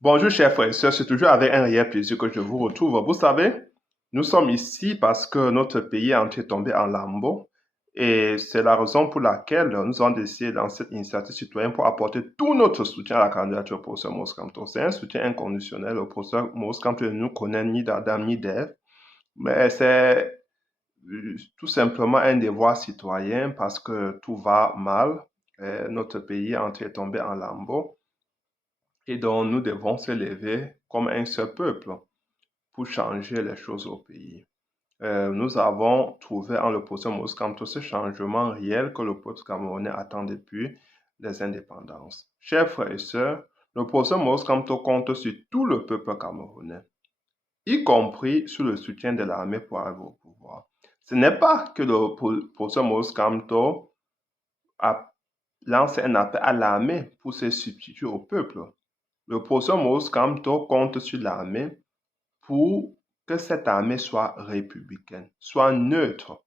Bonjour chers frères et sœurs, c'est toujours avec un réel plaisir que je vous retrouve. Vous savez, nous sommes ici parce que notre pays est en train de tomber en lambeaux et c'est la raison pour laquelle nous avons décidé dans cette initiative citoyenne pour apporter tout notre soutien à la candidature au professeur Maurice Kamto. C'est un soutien inconditionnel. Le professeur Maurice Kamto ne nous connaît ni d'Adam ni d'Ève, mais c'est tout simplement un devoir citoyen parce que tout va mal. Notre pays est en train de tomber en lambeaux et donc nous devons se lever comme un seul peuple pour changer les choses au pays. Nous avons trouvé en le professeur Maurice Kamto ce changement réel que le peuple camerounais attend depuis les indépendances. Chers frères et sœurs, le professeur Maurice Kamto compte sur tout le peuple camerounais, y compris sur le soutien de l'armée pour arriver au pouvoir. Ce n'est pas que le professeur Maurice Kamto a lancé un appel à l'armée pour se substituer au peuple. Le professeur Maurice Kamto compte sur l'armée pour que cette armée soit républicaine, soit neutre.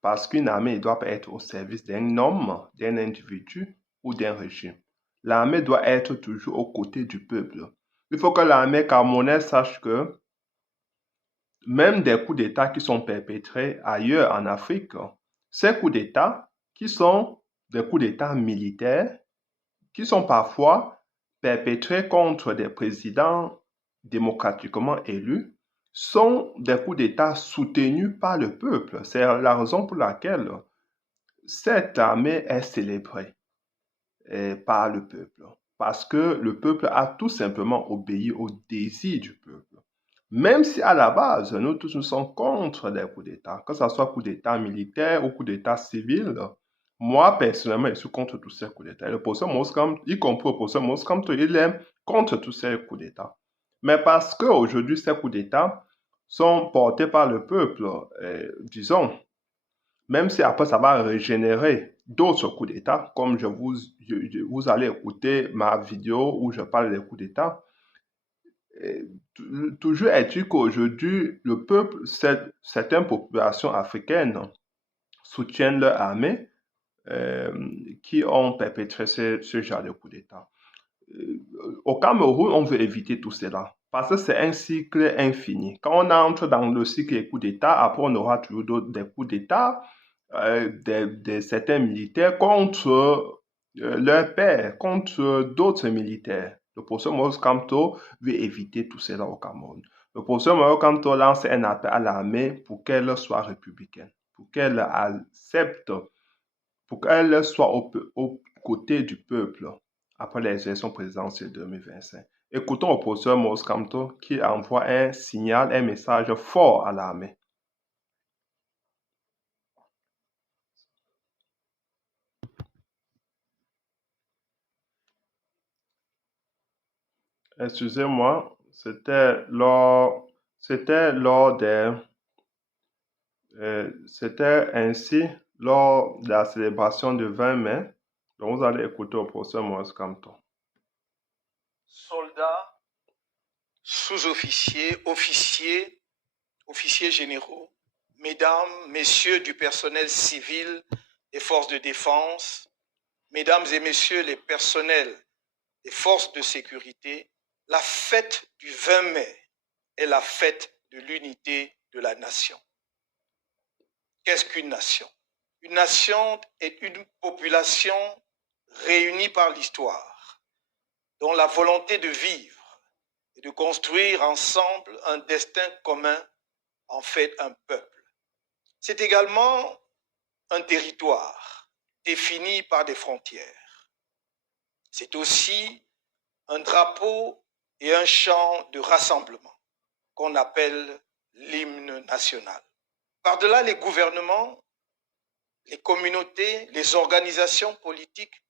Parce qu'une armée ne doit pas être au service d'un homme, d'un individu ou d'un régime. L'armée doit être toujours aux côtés du peuple. Il faut que l'armée camerounaise sache que même des coups d'État qui sont perpétrés ailleurs en Afrique, ces coups d'État qui sont des coups d'État militaires, qui sont parfois perpétrés contre des présidents démocratiquement élus, sont des coups d'État soutenus par le peuple. C'est la raison pour laquelle cette armée est célébrée par le peuple. Parce que le peuple a tout simplement obéi au désir du peuple. Même si à la base, nous tous nous sommes contre des coups d'État, que ce soit coups d'État militaires ou coups d'État civils, moi personnellement, je suis contre tous ces coups d'État. Et le professeur Moscam, y compris le professeur Moscam, il est contre tous ces coups d'État. Mais parce qu'aujourd'hui, ces coups d'État sont portés par le peuple, disons, même si après ça va régénérer d'autres coups d'État, comme vous allez écouter ma vidéo où je parle des coups d'État, toujours est-il qu'aujourd'hui, le peuple, certaines populations africaines soutiennent leur armée qui ont perpétré ce genre de coup d'État. Au Cameroun, on veut éviter tout cela parce que c'est un cycle infini. Quand on entre dans le cycle des coups d'État, après on aura toujours des coups d'État, certains militaires contre leur père, contre d'autres militaires. Le professeur Maurice Kamto veut éviter tout cela au Cameroun. Le professeur Maurice Kamto lance un appel à l'armée pour qu'elle soit républicaine, pour qu'elle accepte, pour qu'elle soit aux côtés du peuple après les élections présidentielles 2025. Écoutons le professeur Maurice Kamto qui envoie un signal, un message fort à l'armée. Excusez-moi, c'était ainsi lors de la célébration du 20 mai. Donc vous allez écouter au professeur Maurice Kamto. Soldats, sous-officiers, officiers, officiers généraux, mesdames, messieurs du personnel civil des forces de défense, mesdames et messieurs les personnels des forces de sécurité, la fête du 20 mai est la fête de l'unité de la nation. Qu'est-ce qu'une nation? Une nation est une population réunie par l'histoire, dont la volonté de vivre et de construire ensemble un destin commun en fait un peuple. C'est également un territoire défini par des frontières. C'est aussi un drapeau et un chant de rassemblement qu'on appelle l'hymne national. Par-delà les gouvernements, les communautés, les organisations politiques,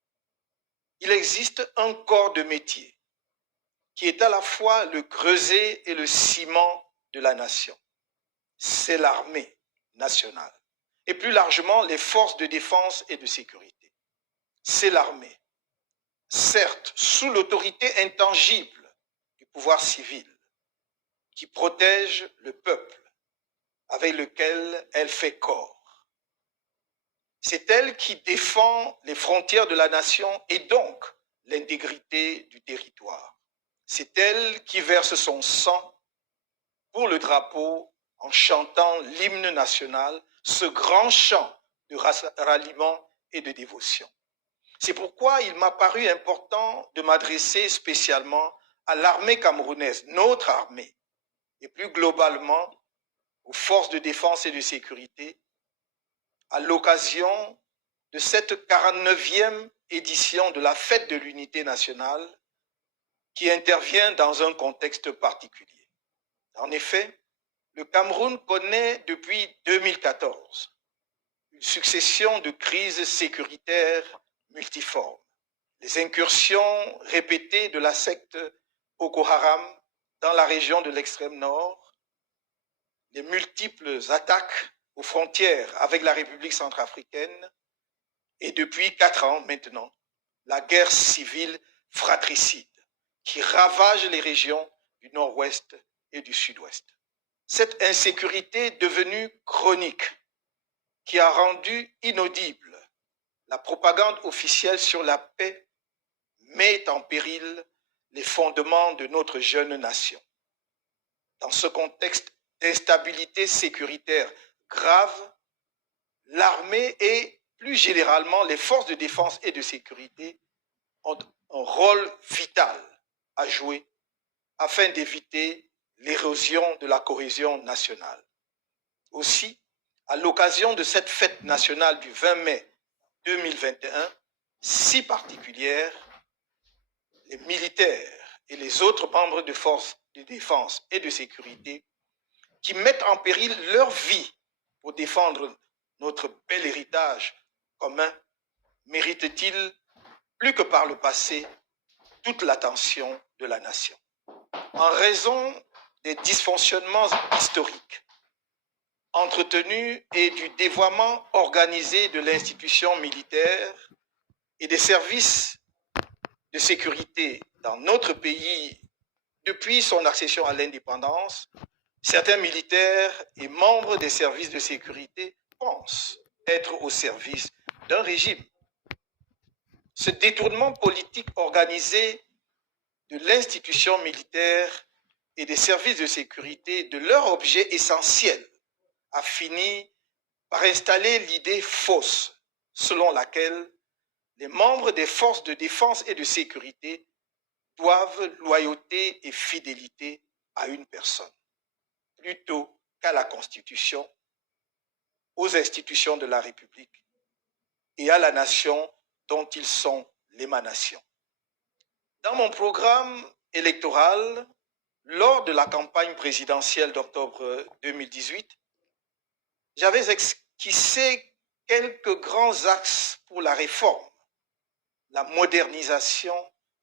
il existe un corps de métier qui est à la fois le creuset et le ciment de la nation. C'est l'armée nationale et plus largement les forces de défense et de sécurité. C'est l'armée, certes sous l'autorité intangible du pouvoir civil, qui protège le peuple avec lequel elle fait corps. C'est elle qui défend les frontières de la nation et donc l'intégrité du territoire. C'est elle qui verse son sang pour le drapeau en chantant l'hymne national, ce grand chant de ralliement et de dévotion. C'est pourquoi il m'a paru important de m'adresser spécialement à l'armée camerounaise, notre armée, et plus globalement aux forces de défense et de sécurité, à l'occasion de cette 49e édition de la Fête de l'Unité nationale qui intervient dans un contexte particulier. En effet, le Cameroun connaît depuis 2014 une succession de crises sécuritaires multiformes. Les incursions répétées de la secte Boko Haram dans la région de l'extrême nord, les multiples attaques aux frontières avec la République centrafricaine et depuis 4 ans maintenant, la guerre civile fratricide qui ravage les régions du nord-ouest et du sud-ouest. Cette insécurité devenue chronique qui a rendu inaudible la propagande officielle sur la paix met en péril les fondements de notre jeune nation. Dans ce contexte d'instabilité sécuritaire grave, l'armée et plus généralement les forces de défense et de sécurité ont un rôle vital à jouer afin d'éviter l'érosion de la cohésion nationale. Aussi, à l'occasion de cette fête nationale du 20 mai 2021, si particulière, les militaires et les autres membres de forces de défense et de sécurité qui mettent en péril leur vie pour défendre notre bel héritage commun méritent-ils, plus que par le passé, toute l'attention de la nation. En raison des dysfonctionnements historiques entretenus et du dévoiement organisé de l'institution militaire et des services de sécurité dans notre pays depuis son accession à l'indépendance, certains militaires et membres des services de sécurité pensent être au service d'un régime. Ce détournement politique organisé de l'institution militaire et des services de sécurité de leur objet essentiel a fini par installer l'idée fausse selon laquelle les membres des forces de défense et de sécurité doivent loyauté et fidélité à une personne, plutôt qu'à la Constitution, aux institutions de la République et à la nation dont ils sont l'émanation. Dans mon programme électoral, lors de la campagne présidentielle d'octobre 2018, j'avais esquissé quelques grands axes pour la réforme, la modernisation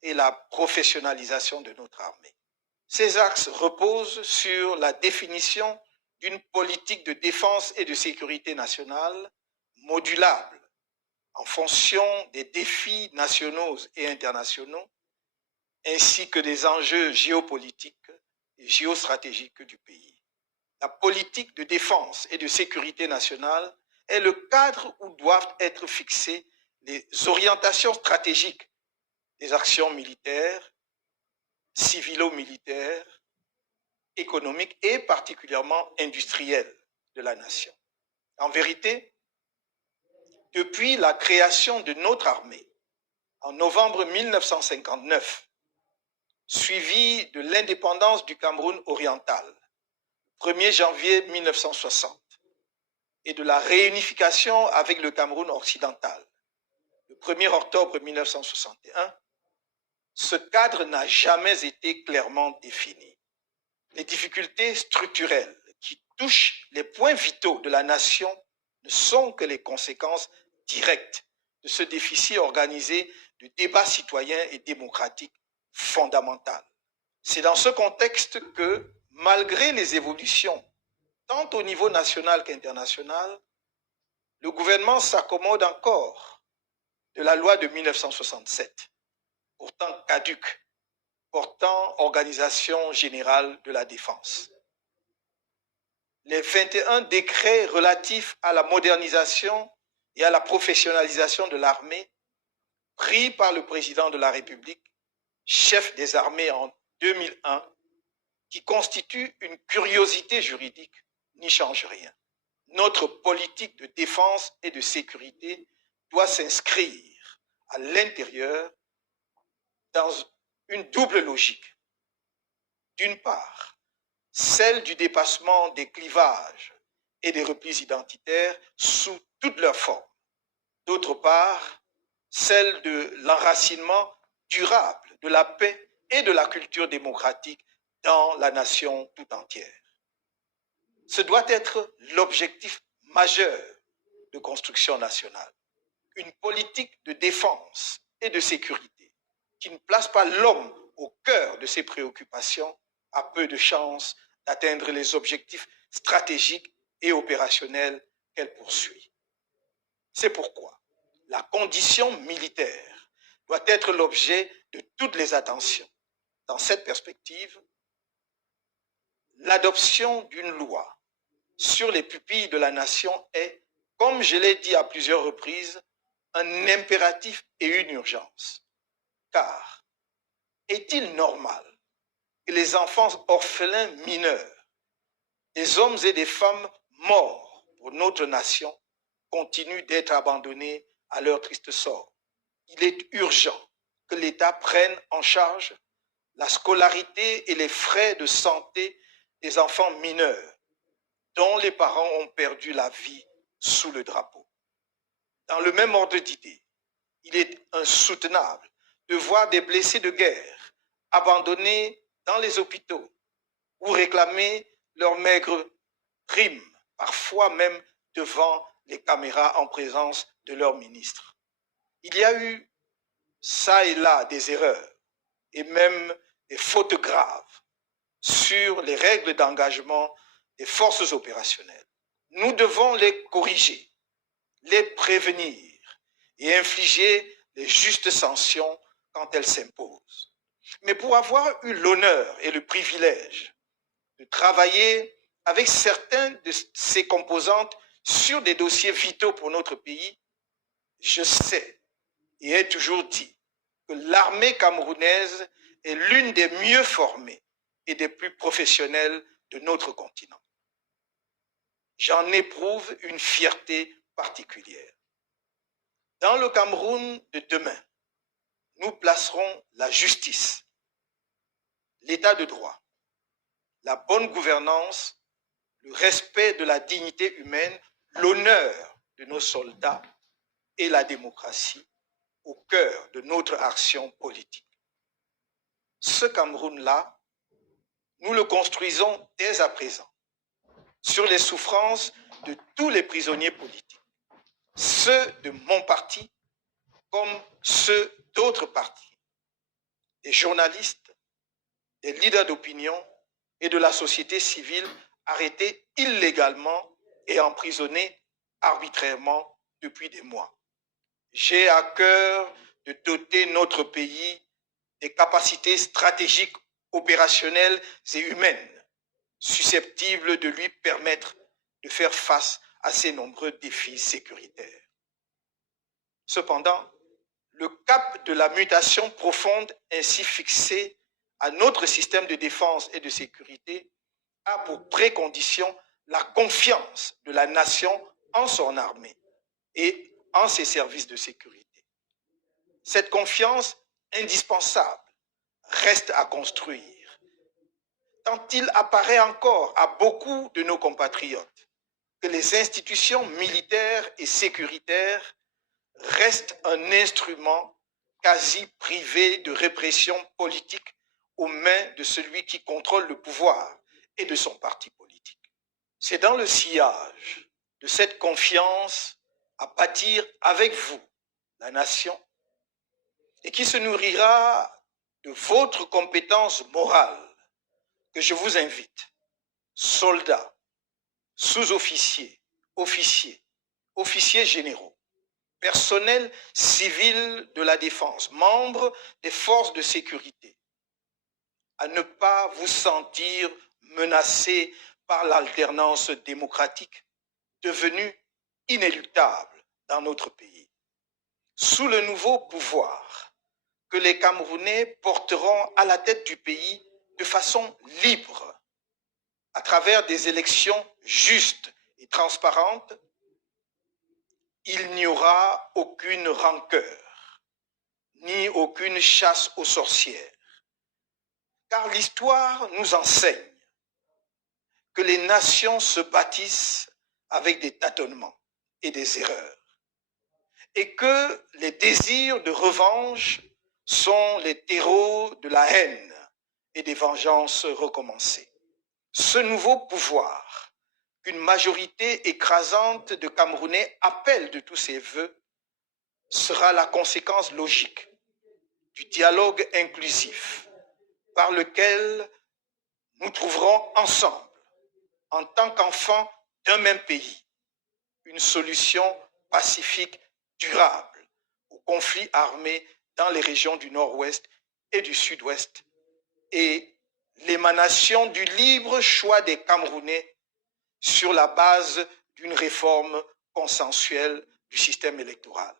et la professionnalisation de notre armée. Ces axes reposent sur la définition d'une politique de défense et de sécurité nationale modulable en fonction des défis nationaux et internationaux, ainsi que des enjeux géopolitiques et géostratégiques du pays. La politique de défense et de sécurité nationale est le cadre où doivent être fixées les orientations stratégiques des actions militaires, civilo-militaires, économiques et particulièrement industrielles de la nation. En vérité, depuis la création de notre armée en novembre 1959, suivi de l'indépendance du Cameroun oriental, 1er janvier 1960, et de la réunification avec le Cameroun occidental, le 1er octobre 1961, ce cadre n'a jamais été clairement défini. Les difficultés structurelles qui touchent les points vitaux de la nation ne sont que les conséquences directes de ce déficit organisé de débat citoyen et démocratique fondamental. C'est dans ce contexte que, malgré les évolutions, tant au niveau national qu'international, le gouvernement s'accommode encore de la loi de 1967, pourtant caduque, portant Organisation générale de la défense. Les 21 décrets relatifs à la modernisation et à la professionnalisation de l'armée pris par le président de la République, chef des armées en 2001, qui constitue une curiosité juridique, n'y change rien. Notre politique de défense et de sécurité doit s'inscrire à l'intérieur dans une double logique. D'une part, celle du dépassement des clivages et des replis identitaires sous toutes leurs formes. D'autre part, celle de l'enracinement durable de la paix et de la culture démocratique dans la nation tout entière. Ce doit être l'objectif majeur de construction nationale. Une politique de défense et de sécurité qui ne place pas l'homme au cœur de ses préoccupations a peu de chances d'atteindre les objectifs stratégiques et opérationnels qu'elle poursuit. C'est pourquoi la condition militaire doit être l'objet de toutes les attentions. Dans cette perspective, l'adoption d'une loi sur les pupilles de la nation est, comme je l'ai dit à plusieurs reprises, un impératif et une urgence. Car est-il normal que les enfants orphelins mineurs, des hommes et des femmes morts pour notre nation, continuent d'être abandonnés à leur triste sort? Il est urgent que l'État prenne en charge la scolarité et les frais de santé des enfants mineurs dont les parents ont perdu la vie sous le drapeau. Dans le même ordre d'idée, il est insoutenable de voir des blessés de guerre abandonnés dans les hôpitaux ou réclamer leurs maigres primes, parfois même devant les caméras en présence de leurs ministres. Il y a eu ça et là des erreurs et même des fautes graves sur les règles d'engagement des forces opérationnelles. Nous devons les corriger, les prévenir et infliger les justes sanctions quand elles s'imposent. Mais pour avoir eu l'honneur et le privilège de travailler avec certains de ces composantes sur des dossiers vitaux pour notre pays, je sais et ai toujours dit que l'armée camerounaise est l'une des mieux formées et des plus professionnelles de notre continent. J'en éprouve une fierté particulière. Dans le Cameroun de demain, nous placerons la justice, l'état de droit, la bonne gouvernance, le respect de la dignité humaine, l'honneur de nos soldats et la démocratie au cœur de notre action politique. Ce Cameroun-là, nous le construisons dès à présent sur les souffrances de tous les prisonniers politiques, ceux de mon parti comme ceux d'autres partis, des journalistes, des leaders d'opinion et de la société civile arrêtés illégalement et emprisonnés arbitrairement depuis des mois. J'ai à cœur de doter notre pays des capacités stratégiques, opérationnelles et humaines susceptibles de lui permettre de faire face à ces nombreux défis sécuritaires. Cependant, le cap de la mutation profonde ainsi fixé à notre système de défense et de sécurité a pour précondition la confiance de la nation en son armée et en ses services de sécurité. Cette confiance indispensable reste à construire, tant il apparaît encore à beaucoup de nos compatriotes que les institutions militaires et sécuritaires restent un instrument quasi privé de répression politique aux mains de celui qui contrôle le pouvoir et de son parti politique. C'est dans le sillage de cette confiance à bâtir avec vous la nation et qui se nourrira de votre compétence morale que je vous invite, soldats, sous-officiers, officiers, officiers généraux, personnel civil de la défense, membres des forces de sécurité, à ne pas vous sentir menacés par l'alternance démocratique devenue inéluctable dans notre pays. sous le nouveau pouvoir que les Camerounais porteront à la tête du pays de façon libre, à travers des élections justes et transparentes, il n'y aura aucune rancœur, ni aucune chasse aux sorcières. Car l'histoire nous enseigne que les nations se bâtissent avec des tâtonnements et des erreurs, et que les désirs de revanche sont les terreaux de la haine et des vengeances recommencées. Ce nouveau pouvoir qu'une majorité écrasante de Camerounais appelle de tous ses voeux sera la conséquence logique du dialogue inclusif par lequel nous trouverons ensemble, en tant qu'enfants d'un même pays, une solution pacifique durable aux conflits armés dans les régions du Nord-Ouest et du Sud-Ouest et l'émanation du libre choix des Camerounais sur la base d'une réforme consensuelle du système électoral.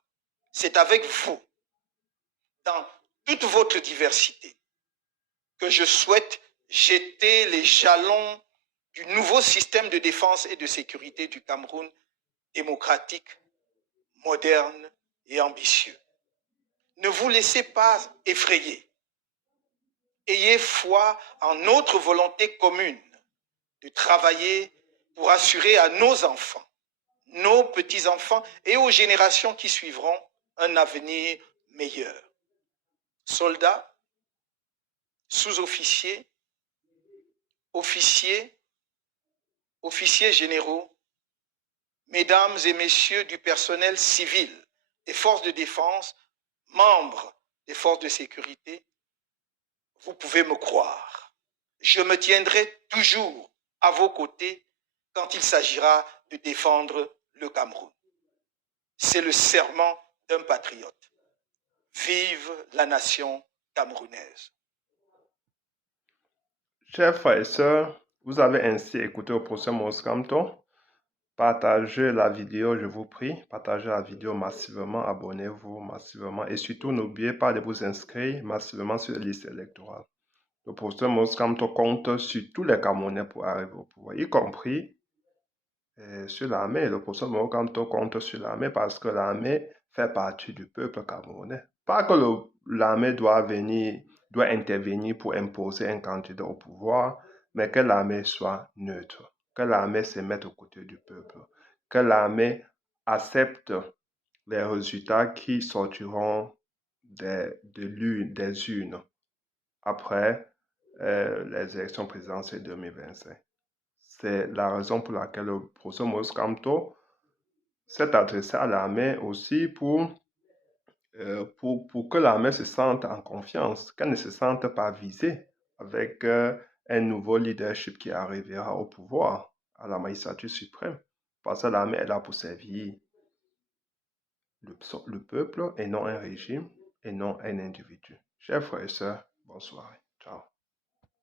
C'est avec vous, dans toute votre diversité, que je souhaite jeter les jalons du nouveau système de défense et de sécurité du Cameroun démocratique, moderne et ambitieux. Ne vous laissez pas effrayer. Ayez foi en notre volonté commune de travailler pour assurer à nos enfants, nos petits-enfants et aux générations qui suivront un avenir meilleur. Soldats, sous-officiers, officiers, officiers généraux, mesdames et messieurs du personnel civil, des forces de défense, membres des forces de sécurité, vous pouvez me croire. Je me tiendrai toujours à vos côtés quand il s'agira de défendre le Cameroun. C'est le serment d'un patriote. Vive la nation camerounaise. Chers frères et sœurs, vous avez ainsi écouté le professeur Maurice Kamto. Partagez la vidéo, je vous prie. Partagez la vidéo massivement, abonnez-vous massivement et surtout n'oubliez pas de vous inscrire massivement sur la liste électorale. Le professeur Maurice Kamto compte sur tous les Camerounais pour arriver au pouvoir, y compris sur l'armée. Le professeur Maurice Kamto compte sur l'armée parce que l'armée fait partie du peuple camerounais. Pas que l'armée doit intervenir pour imposer un candidat au pouvoir, mais que l'armée soit neutre, que l'armée se mette aux côtés du peuple, que l'armée accepte les résultats qui sortiront des urnes après les élections présidentielles 2025. C'est la raison pour laquelle le professeur Maurice Kamto s'est adressé à l'armée aussi pour que l'armée se sente en confiance, qu'elle ne se sente pas visée avec un nouveau leadership qui arrivera au pouvoir, à la magistrature suprême. Parce que l'armée est là pour servir le peuple et non un régime et non un individu. Chers frères et sœurs, bonsoir. Ciao.